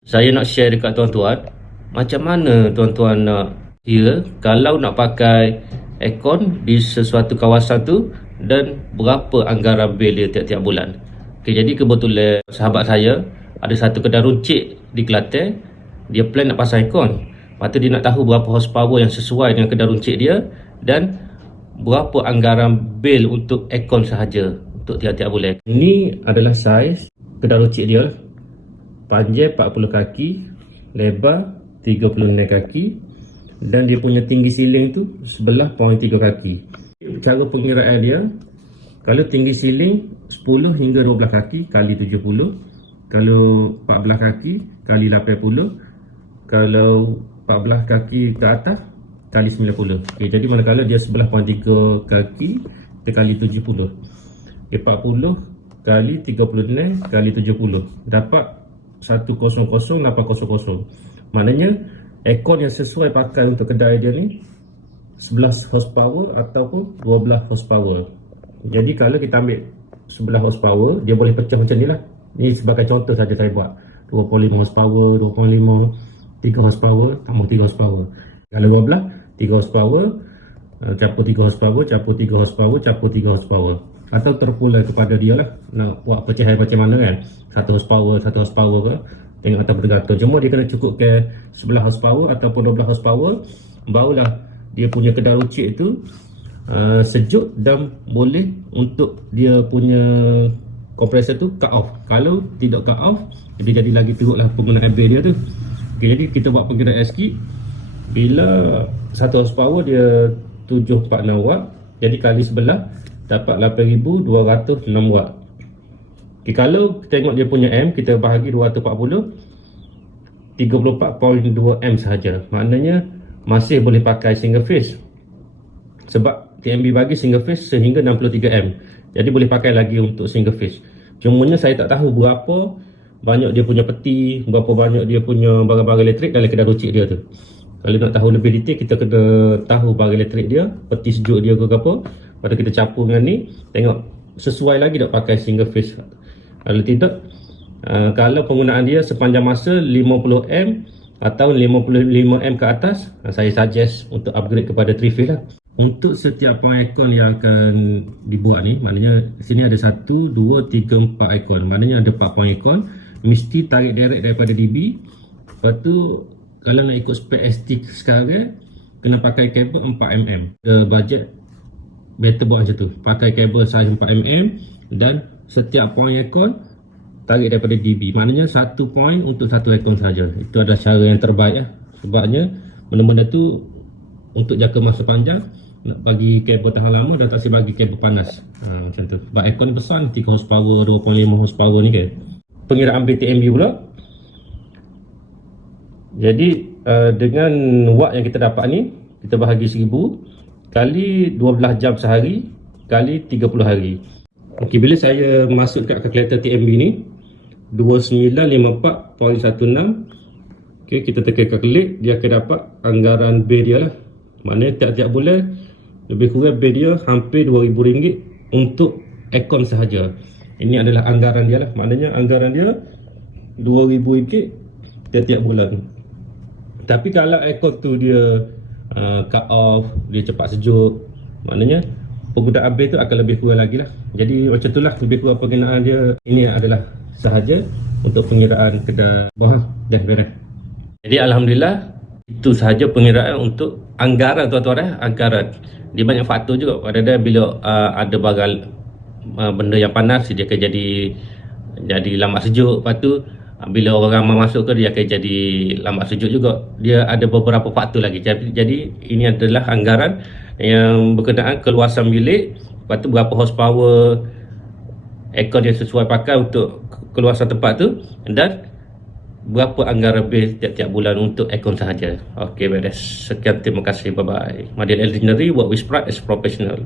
Saya nak share dekat tuan-tuan, macam mana tuan-tuan nak kira kalau nak pakai aircon di sesuatu kawasan tu dan berapa anggaran bil dia tiap-tiap bulan. Okay, jadi kebetulan sahabat saya ada satu kedai runcit di Kelantan, dia plan nak pasang aircon. Lepas tu dia nak tahu berapa horsepower yang sesuai dengan kedai runcit dia dan berapa anggaran bil untuk aircon sahaja untuk tiap-tiap bulan. Ini adalah saiz kedai runcit dia. Panjang 40 kaki, lebar 36 kaki dan dia punya tinggi siling tu 11.3 kaki. Cara pengiraan dia, kalau tinggi siling 10 hingga 12 kaki kali 70, kalau 14 kaki kali 80, kalau 14 kaki ke atas kali 90. Okay, jadi manakala dia 11.3 kaki kita kali 70. Okay, 40 kali 36 kali 70 dapat 100,800. Maknanya aircon yang sesuai pakai untuk kedai dia ni 11 horsepower ataupun 12 horsepower. Jadi kalau kita ambil 11 horsepower, dia boleh pecah macam ni lah. Ni sebagai contoh saja saya buat. 25 horsepower, 25, 3 horsepower, tambah 3 horsepower. Kalau 12, 3 horsepower, capur 3 horsepower, capur 3 horsepower, capur 3 horsepower. Atau terpulang kepada dia lah nak buat pecahan macam mana kan, 1 horsepower ke, tengok atas bergantung. Cuma dia kena cukup ke 11 horsepower ataupun 12 horsepower, barulah dia punya kedai runcit tu sejuk dan boleh untuk dia punya kompresor tu cut off. Kalau tidak cut off, dia jadi lagi teruk lah penggunaan bil dia tu. Okay, jadi kita buat penggunaan sikit. Bila 1 horsepower dia 746 watt, jadi kali 11 dapat 8,206 watt. Okay, kalau tengok dia punya M, kita bahagi 240, 34.2 M sahaja. Maknanya masih boleh pakai single phase. Sebab TMB bagi single phase sehingga 63 M. Jadi boleh pakai lagi untuk single phase. Cumanya saya tak tahu berapa banyak dia punya peti, berapa banyak dia punya barang-barang elektrik dalam kedai runcit dia tu. Kalau nak tahu lebih detail, kita kena tahu barang elektrik dia, peti sejuk dia ke apa. Pada kita capur dengan ni, tengok sesuai lagi tak pakai single phase. Kalau tidak, kalau penggunaan dia sepanjang masa 50M atau 55M ke atas, saya suggest untuk upgrade kepada 3 phase lah. Untuk setiap pang aircon yang akan dibuat ni, maknanya sini ada 1, 2, 3, 4 aircon. Maknanya ada 4 pang aircon, mesti tarik direct daripada DB. Lepas tu kalau nak ikut spek ST sekarang, kena pakai kabel 4mm. Budget better buat macam tu, pakai kabel saiz 4mm dan setiap point aircon tarik daripada DB. Maknanya 1 point untuk 1 aircon saja. Itu adalah cara yang terbaik lah. Sebabnya benda-benda tu untuk jangka masa panjang, nak bagi kabel tahan lama dan tak bagi kabel panas. Macam tu. Sebab aircon besar 3 horsepower, 2.5 horsepower ni kan. Pengiraan BTMB pula. Jadi dengan watt yang kita dapat ni, kita bahagi 1000 kali 12 jam sehari kali 30 hari. Okey, bila saya masuk kat kalkulator TMB ni 2954.16, okey, kita tekan calculate, dia akan dapat anggaran bil dia lah. Maknanya tiap-tiap bulan lebih kurang bil dia hampir RM2,000 untuk aircon sahaja. Ini adalah anggaran dia lah. Maknanya anggaran dia RM2,000 tiap-tiap bulan. Tapi kalau aircon tu dia cut off, dia cepat sejuk, maknanya penggunaan bil tu akan lebih kurang lagi lah. Jadi macam tu lah lebih kurang penggunaan dia. Ini adalah sahaja untuk pengiraan kedai bawah dan beres. Jadi Alhamdulillah, itu sahaja pengiraan untuk anggaran tuan-tuan. Anggaran dia banyak faktor juga. Kadang-kadang bila ada barang benda yang panas, dia akan jadi lambat sejuk. Lepas tu bila orang ramai masuk ke, dia akan jadi lambat sejuk juga. Dia ada beberapa faktor lagi. Jadi ini adalah anggaran yang berkenaan keluasan bilik, lepas tu berapa horsepower aircon yang sesuai pakai untuk keluasan tempat tu, dan berapa anggaran bil tiap-tiap bulan untuk aircon sahaja. Okey, beres. Sekian, terima kasih. Bye bye. Madial Engineering, work with pride as professional.